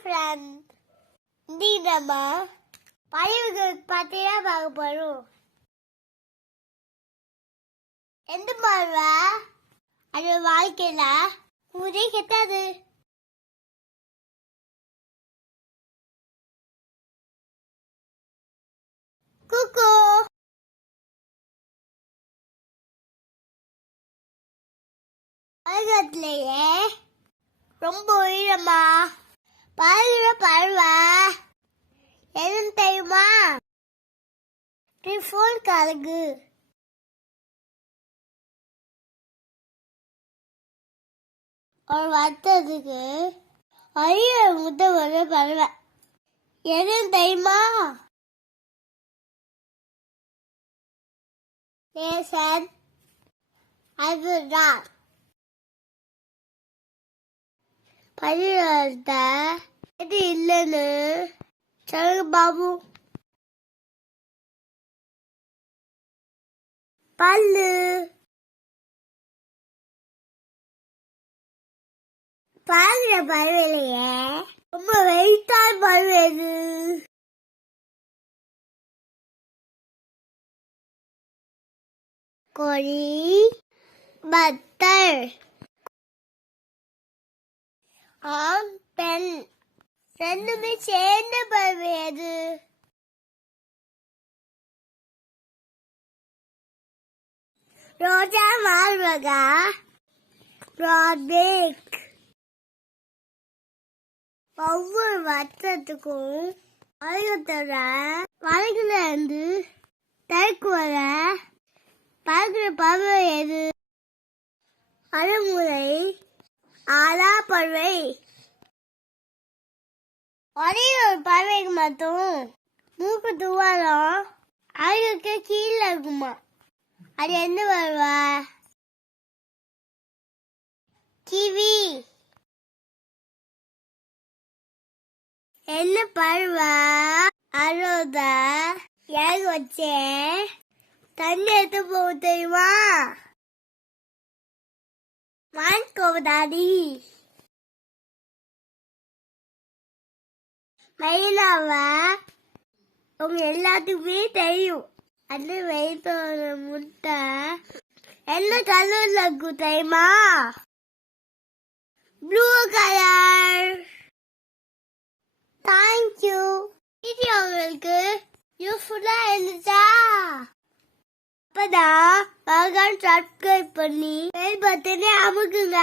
Friend, இன்னைக்கு நம்ம பறவைகள் பத்தி தான் பார்க்க போறோம். எந்த பறவை அது வாழ்க்கையில ஊரே கெட்டாது. குக்கு உலகத்திலேயே ரொம்ப உயரமா பறவை பறவை எதுன்னு தெரியுமா? டிஃபோன் கழுகு. ஒரு வருத்தத்துக்கு அரிய முட்டை ஒரு பறவை எதுன்னு தெரியுமா? அதுதான் பரிவாரத்த எது இல்லைன்னு சொல்லுங்க பாபு. பல்லு பாக்குற பறவையிலேயே ரொம்ப வெயிட்டான பறவை எது? கோழி, பத்தர். ஆண் பெண் ரெண்டுமே சேர்ந்த பறவை எது? ரோஜா மால்வகா ராபிக். ஒவ்வொரு வருஷத்துக்கும் உலகத்தோட வழக்குல இருந்து தெற்கு வர பறக்கிற பறவை எது? அரைமுறை ஆலா பறவை. ஒரே ஒரு பறவைக்கு மட்டும் மூக்கு துவாரம் அழகுக்கு கீழே இருக்குமா. அது என்ன பறவை? கிவி. என்ன பறவை அதோட இறகு வச்சே தண்ணி எடுத்து போக தெரியுமா? மான்கோவதாடி. மைனாவா உங்க எல்லாத்துக்குமே தெரியும். அது வெயிட்டோட முட்டை என்ன கலர்ல இருக்கும் தெரியுமா? Blue colour. தேங்க்யூ. வீடியோ உங்களுக்கு யூஸ்ஃபுல்லா இருந்துச்சா? அப்பதான் மறக்காம சப்ஸ்கிரைப் பண்ணி பெல் பட்டனை அமுக்குங்க.